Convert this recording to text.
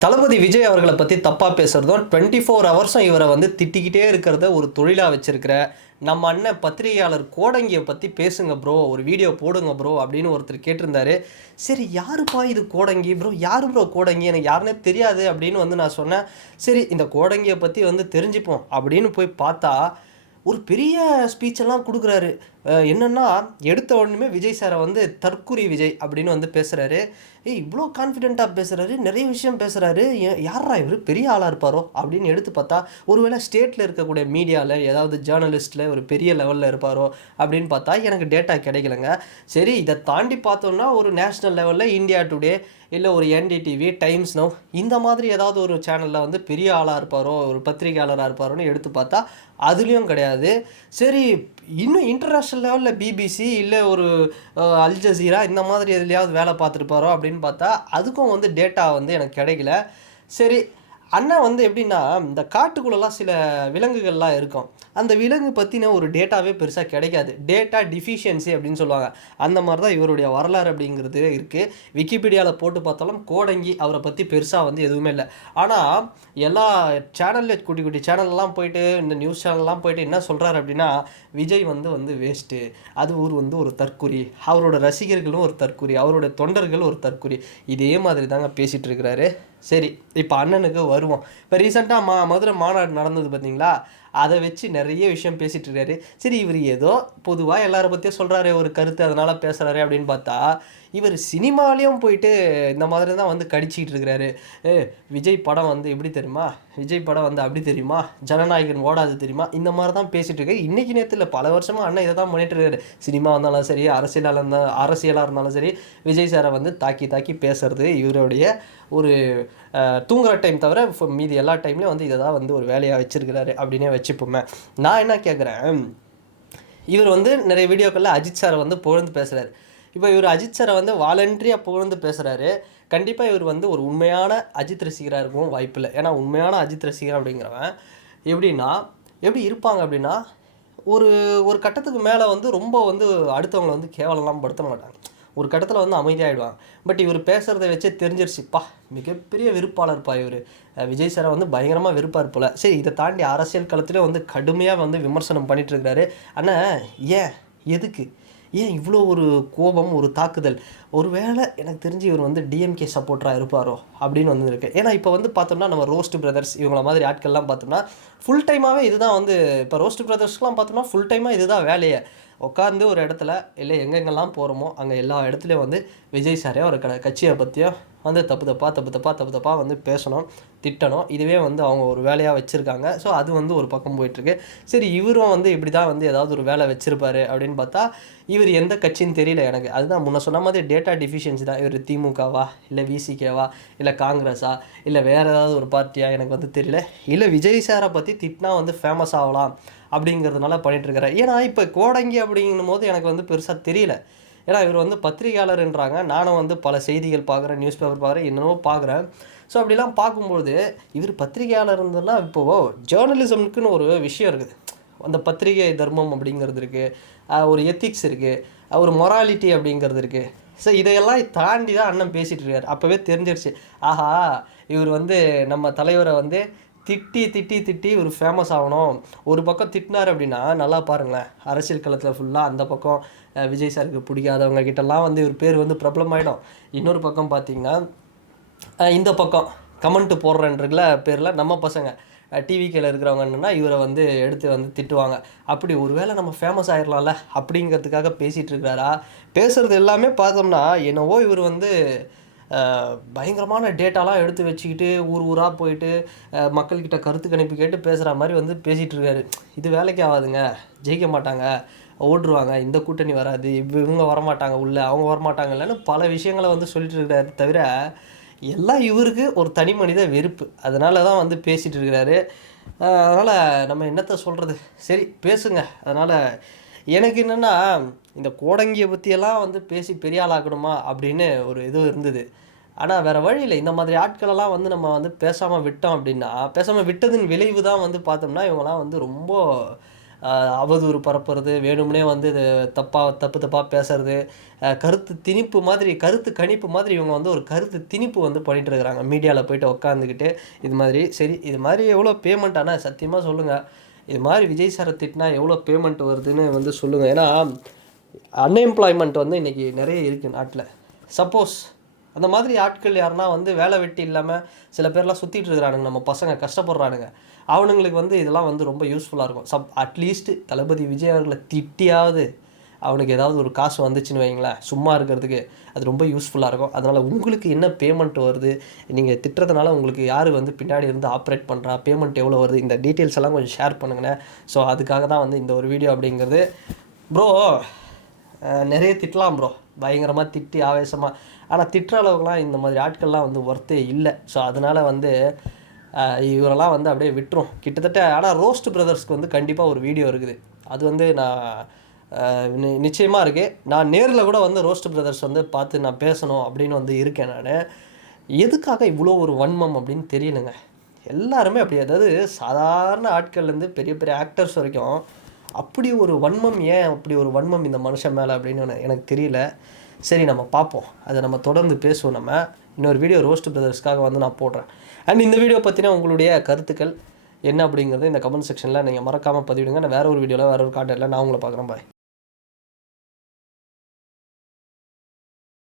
தளபதி விஜய் அவர்கள பத்தி தப்பா பேசுறதும், 24 ஹவர்ஸும் இவர வந்து திட்டிக்கிட்டே இருக்கிறத ஒரு தொழிலா வச்சிருக்கிற, நம்ம அண்ணன் பத்திரிகையாளர் கோடங்கிய பத்தி பேசுங்க ப்ரோ. ஒரு வீடியோ போடுங்க ப்ரோ அப்படின்னு ஒருத்தர் கேட்டிருந்தாரு. சரி யாருப்பா இது கோடங்கி? ப்ரோ யாரு ப்ரோ கோடங்கி? எனக்கு யாருன்னே தெரியாது அப்படின்னு வந்து நான் சொன்னேன். சரி இந்த கோடங்கிய பத்தி வந்து தெரிஞ்சுப்போம் அப்படின்னு போய் பார்த்தா, ஒரு பெரிய ஸ்பீச் எல்லாம் குடுக்குறாரு. என்னன்னா, எடுத்த உடனே விஜய் சார வந்து தற்குறி விஜய் அப்படின்னு வந்து பேசுறாரு. இவ்ளோ கான்ஃபிடென்ட்டா பேசுறாரு, நெறைய விஷயம் பேசுறாரு. யார்றா இவரு? பெரிய ஆளா இருப்பாரோ? அப்படின்னு எடுத்து பார்த்தா, ஒருவேளை ஸ்டேட்ல இருக்கக்கூடிய மீடியால ஏதாவது ஜர்னலிஸ்ட்ல ஒரு பெரிய லெவல்ல இருப்பாரோ? அப்படின்னு பார்த்தா, எனக்கு டேட்டா கிடைக்கலங்க. சரி இத தாண்டி பார்த்தோம்னா, ஒரு நேஷனல் லெவல்ல இந்தியா டுடே, இல்ல ஒரு என்டிடிவி, டைம்ஸ் நவ் இந்த மாதிரி ஏதாவது ஒரு சேனல்ல வந்து பெரிய ஆளா இருப்பாரோ? ஒரு பத்திரிகையாளரா இருப்பாரோன்னு எடுத்து பார்த்தா, அதுலயும் கிடையாது. சரி இன்னும் இன்டர்நேஷனல் லெவல்ல பிபிசி இல்ல ஒரு அல் ஜசீரா இந்த மாதிரி எதுலயாவது வேலை பார்த்துருப்பாரோ அப்படின்னு பார்த்தா, அதுக்கும் வந்து டேட்டா வந்து எனக்கு கிடைக்கல. சரி, அண்ணன் வந்து எப்படின்னா, இந்த காட்டுக்குள்ளலாம் சில விலங்குகள்லாம் இருக்கும். அந்த விலங்கு பத்தின ஒரு டேட்டாவே பெருசா கிடைக்காது. டேட்டா டிஃபிஷியன்சி அப்படின்னு சொல்லுவாங்க. அந்த மாரி தான் இவருடைய வரலாறு அப்படிங்கிறது இருக்கு. விக்கிபீடியால போட்டு பார்த்தாலும் கோடங்கி அவர பத்தி பெருசா வந்து எதுவுமே இல்ல. ஆனா, எல்லா சேனல்ல குட்டி குட்டி சேனல்லாம் போயிட்டு, இந்த நியூஸ் சேனல்லாம் போயிட்டு என்ன சொல்றாரு அப்படின்னா, விஜய் வந்து வேஸ்ட்டு. அது வந்து ஒரு தற்குறி. அவரோட ரசிகர்களும் ஒரு தற்குறி. அவருடைய தொண்டர்கள் ஒரு தற்குறி. இதே மாதிரி தாங்க பேசிட்டு இருக்கிறாரு. சரி, இப்ப அண்ணனுக்கு வருவோம். இப்ப ரீசென்ட்டா மதுரை மாநாடு நடந்தது பார்த்தீங்களா? அத வச்சு நெறைய விஷயம் பேசிட்டு இருக்காரு. சரி இவரு ஏதோ பொதுவா எல்லார பத்தியும் சொல்றாரு ஒரு கருத்து, அதனால பேசுறாரு அப்படின்னு பார்த்தா, இவரு சினிமாலயும் போயிட்டு இந்த மாதிரி தான் வந்து கடிச்சிட்டு இருக்கிறாரு. "ஏ விஜய் படம் வந்து எப்படி தெரியுமா? விஜய் படம் வந்து அப்படி தெரியுமா? ஜனநாயகன் ஓடாது தெரியுமா?" இந்த மாரி தான் பேசிட்டு இருக்காரு. இன்னைக்கு நேத்து இல்ல, பல வருஷமா அண்ணன் இத தான் பண்ணிட்டு இருக்காரு. சினிமா வந்தாலும் சரி, அரசியலா இருந்தாலும் சரி, விஜய் சார வந்து தாக்கி தாக்கி பேசுறது இவருடைய ஒரு தூங்குற டைம் தவிர மீதி எல்லா டைம்லயும் வந்து இதை தான் வந்து ஒரு வேலையா வச்சிருக்கிறாரு அப்படின்னே வச்சுப்போமே. நான் என்ன கேட்குறேன், இவர் வந்து நிறைய வீடியோக்கள்ல அஜித் சாரை வந்து புகழ்ந்து பேசுறாரு. இப்போ இவர் அஜித் சாரை வந்து வாலண்டரியா புகழ்ந்து பேசுறாரு. கண்டிப்பா இவர் வந்து ஒரு உண்மையான அஜித் ரசிகரா இருக்கவும் வாய்ப்பில்லை. ஏன்னா உண்மையான அஜித் ரசிகர் அப்படிங்கிறவன் எப்படின்னா, எப்படி இருப்பாங்க அப்படின்னா, ஒரு ஒரு கட்டத்துக்கு மேல வந்து ரொம்ப வந்து அடுத்தவங்கள வந்து கேவலம்லாம் படுத்த மாட்டாங்க. ஒரு கட்டத்துல வந்து அமைதியாயிடுவாங்க. பட் இவரு பேசுறத வச்சே தெரிஞ்சிருச்சு. மிகப்பெரிய வெறுப்பாளர்ப்பா இவரு. விஜய் சார வந்து பயங்கரமா வெறுப்பார் போல. சரி இத தாண்டி அரசியல் களத்திலயும் வந்து கடுமையா வந்து விமர்சனம் பண்ணிட்டு இருக்காரு. ஆனா ஏன்? எதுக்கு? ஏன் இவ்ளோ ஒரு கோபம், ஒரு தாக்குதல்? ஒருவேளை எனக்கு தெரிஞ்சு இவர் வந்து டிஎம்கே சப்போர்ட்டரா இருப்பாரோ? அப்படின்னு வந்து இருக்கு. ஏன்னா இப்ப வந்து பார்த்தோம்னா, நம்ம ரோஸ்ட் பிரதர்ஸ் இவங்கள மாதிரி ஆட்கள்லாம் பார்த்தோம்னா, ஃபுல் டைமாவே இதுதான் வந்து இப்ப ரோஸ்ட் பிரதர்ஸ்க்குலாம் பார்த்தோம்னா, ஃபுல் டைமா இதுதான் வேலையே. உட்காந்து ஒரு இடத்துல இல்லை எங்கெங்கெல்லாம் போகிறோமோ அங்கே எல்லா இடத்துலையும் வந்து விஜய் சாரே ஒரு கட்சியை பற்றியும் வந்து தப்பு தப்பாக வந்து பேசணும், திட்டணும். இதுவே வந்து அவங்க ஒரு வேலையாக வச்சுருக்காங்க. ஸோ அது வந்து ஒரு பக்கம் போயிட்டுருக்கு. சரி இவரும் வந்து இப்படி தான் வந்து ஏதாவது ஒரு வேலை வச்சுருப்பாரு அப்படின்னு பார்த்தா, இவர் எந்த கட்சின்னு தெரியல எனக்கு. அதுதான் முன்ன சொன்ன மாதிரி டேட்டா டிஃபிஷியன்சி தான். இவர் திமுகவா, இல்லை விசிகேவா, இல்லை காங்கிரஸா, இல்லை வேறு ஏதாவது ஒரு பார்ட்டியா எனக்கு வந்து தெரியல. இல்லை விஜய் சாரை பற்றி திட்டினா வந்து ஃபேமஸ் ஆகலாம் அப்படிங்கிறதுனால பண்ணிகிட்ருக்காரு. ஏன்னா இப்போ கோடங்கி அப்படிங்கும் போது எனக்கு வந்து பெருசாக தெரியல. ஏன்னா இவர் வந்து பத்திரிகையாளர்ன்றாங்க. நானும் வந்து பல செய்திகள் பார்க்குறேன், நியூஸ் பேப்பர் பார்க்குறேன், என்னென்னவோ பார்க்குறேன். ஸோ அப்படிலாம் பார்க்கும்பொழுது இவர் பத்திரிகையாளர் இருந்ததுன்னா இப்போது ஜேர்னலிசம்க்குன்னு ஒரு விஷயம் இருக்குது. அந்த பத்திரிகை தர்மம் அப்படிங்கிறது இருக்குது, ஒரு எத்திக்ஸ் இருக்குது, ஒரு மொராலிட்டி அப்படிங்கிறது இருக்குது. ஸோ இதையெல்லாம் தாண்டி தான் அண்ணன் பேசிகிட்டு இருக்காரு. அப்போவே தெரிஞ்சிருச்சு, ஆஹா இவர் வந்து நம்ம தலைவரை வந்து திட்டி திட்டி திட்டி ஒரு ஃபேமஸ் ஆகணும். ஒரு பக்கம் திட்டினார் அப்படின்னா நல்லா பாருங்களேன், அரசியல் களத்தில் ஃபுல்லாக அந்த பக்கம் விஜய் சாருக்கு பிடிக்காதவங்க கிட்டலாம் வந்து இவர் பேர் வந்து பிரபலமாயிடும். இன்னொரு பக்கம் பார்த்தீங்கன்னா, இந்த பக்கம் கமெண்ட் போடுறன்றதுல பேரில் நம்ம பசங்க டிவிக்கில் இருக்கிறவங்க என்னென்னா இவரை வந்து எடுத்து வந்து திட்டுவாங்க. அப்படி ஒரு வேளை நம்ம ஃபேமஸ் ஆயிடலாம்ல அப்படிங்கிறதுக்காக பேசிகிட்டு இருக்கிறாரா? பேசுகிறது எல்லாமே பார்த்தோம்னா என்னவோ இவர் வந்து பயங்கரமான டேட்டாலாம் எடுத்து வச்சுக்கிட்டு ஊர் ஊராக போயிட்டு மக்கள்கிட்ட கருத்து கணிப்பு கேட்டு பேசுகிற மாதிரி வந்து பேசிகிட்டு இருக்காரு. இது வேலைக்கு ஆகாதுங்க, ஜெயிக்க மாட்டாங்க, ஓடுருவாங்க, இந்த கூட்டணி வராது, இவங்க வரமாட்டாங்க, உள்ள அவங்க வரமாட்டாங்க இல்லைன்னு பல விஷயங்களை வந்து சொல்லிட்டு இருக்கிறாரு. தவிர எல்லாம் இவருக்கு ஒரு தனி மனித வெறுப்பு, அதனால தான் வந்து பேசிகிட்டு இருக்கிறாரு. அதனால் நம்ம என்னத்தை சொல்கிறது, சரி பேசுங்க. அதனால் எனக்கு என்னென்னா, இந்த கோடங்கியை பற்றியெல்லாம் வந்து பேசி பெரிய ஆளாக்கணுமா அப்படின்னு ஒரு இது இருந்தது. ஆனால் வேறு வழி இல்லை. இந்த மாதிரி ஆட்களெல்லாம் வந்து நம்ம வந்து பேசாமல் விட்டோம் அப்படின்னா, பேசாமல் விட்டதின் விளைவு தான் வந்து பார்த்தோம்னா இவங்கெல்லாம் வந்து ரொம்ப அவதூறு பரப்புறது, வேணும்னே வந்து இது தப்பு தப்பாக பேசுறது, கருத்து திணிப்பு மாதிரி, கருத்து கணிப்பு மாதிரி இவங்க வந்து ஒரு கருத்து திணிப்பு வந்து பண்ணிட்டு இருக்கிறாங்க மீடியாவில் போயிட்டு உட்காந்துக்கிட்டு. இது மாதிரி சரி, இது மாதிரி எவ்வளோ பேமெண்ட் ஆனால் சத்தியமாக சொல்லுங்கள், இது மாதிரி விஜய் சாரை திட்டினா எவ்வளோ பேமெண்ட் வருதுன்னு வந்து சொல்லுங்கள். ஏன்னா அன்எம்ப்ளாய்மெண்ட் வந்து இன்றைக்கி நிறைய இருக்குது நாட்டில். சப்போஸ் அந்த மாதிரி ஆட்கள் யாருன்னா வந்து வேலை வெட்டி இல்லாமல் சில பேர்லாம் சுற்றிட்டு இருக்கிறானுங்க, நம்ம பசங்க கஷ்டப்படுறானுங்க, அவனுங்களுக்கு வந்து இதெல்லாம் வந்து ரொம்ப யூஸ்ஃபுல்லாக இருக்கும். அட்லீஸ்ட்டு தளபதி விஜய் அவர்களை திட்டியாவது அவனுக்கு ஏதாவது ஒரு காசு வந்துச்சுன்னு வைங்களேன், சும்மா இருக்கிறதுக்கு அது ரொம்ப யூஸ்ஃபுல்லாக இருக்கும். அதனால் உங்களுக்கு என்ன பேமெண்ட் வருது, நீங்கள் திட்டுறதுனால உங்களுக்கு யார் வந்து பின்னாடி இருந்து ஆப்ரேட் பண்ணுறா, பேமெண்ட் எவ்வளோ வருது, இந்த டீட்டெயில்ஸ் எல்லாம் கொஞ்சம் ஷேர் பண்ணுங்கண்ணே. ஸோ அதுக்காக தான் வந்து இந்த ஒரு வீடியோ அப்படிங்கிறது. ப்ரோ நிறைய திட்டலாம் ப்ரோ, பயங்கரமாக திட்டி ஆவேசமாக, ஆனால் திட்டுற அளவுக்குலாம் இந்த மாதிரி ஆட்கள்லாம் வந்து ஒர்த்தே இல்லை. ஸோ அதனால் வந்து இவரெல்லாம் வந்து அப்படியே விட்டுரும் கிட்டத்தட்ட. ஆனால் ரோஸ்ட் பிரதர்ஸ்க்கு வந்து கண்டிப்பாக ஒரு வீடியோ இருக்குது, அது வந்து நான் நிச்சயமாக இருக்குது. நான் நேரில் கூட வந்து ரோஸ்ட் பிரதர்ஸ் வந்து பார்த்து நான் பேசணும் அப்படின்னு வந்து இருக்கேன். நான் எதுக்காக இவ்வளோ ஒரு வன்மம் அப்படின்னு தெரியலைங்க. எல்லாருமே அப்படி, அதாவது சாதாரண ஆட்கள்லேருந்து பெரிய பெரிய ஆக்டர்ஸ் வரைக்கும் அப்படி ஒரு வன்மம், ஏன் அப்படி ஒரு வன்மம் இந்த மனுஷன் மேலே அப்படின்னு எனக்கு தெரியல. சரி, நம்ம பார்ப்போம், அதை நம்ம தொடர்ந்து பேசுவோம். நம்ம இன்னொரு வீடியோ ரோஸ்ட் பிரதர்ஸ்க்காக வந்து நான் போடுறேன். அண்ட் இந்த வீடியோ பற்றினா உங்களுடைய கருத்துக்கள் என்ன அப்படிங்கிறது இந்த கமெண்ட் செக்ஷனில் நீங்கள் மறக்காமல் பதிவிடுங்க. நான் வேறு ஒரு வீடியோவில் வேறு ஒரு கான்டென்ட்டில் நான் உங்களை பார்க்குறேன். பாய்.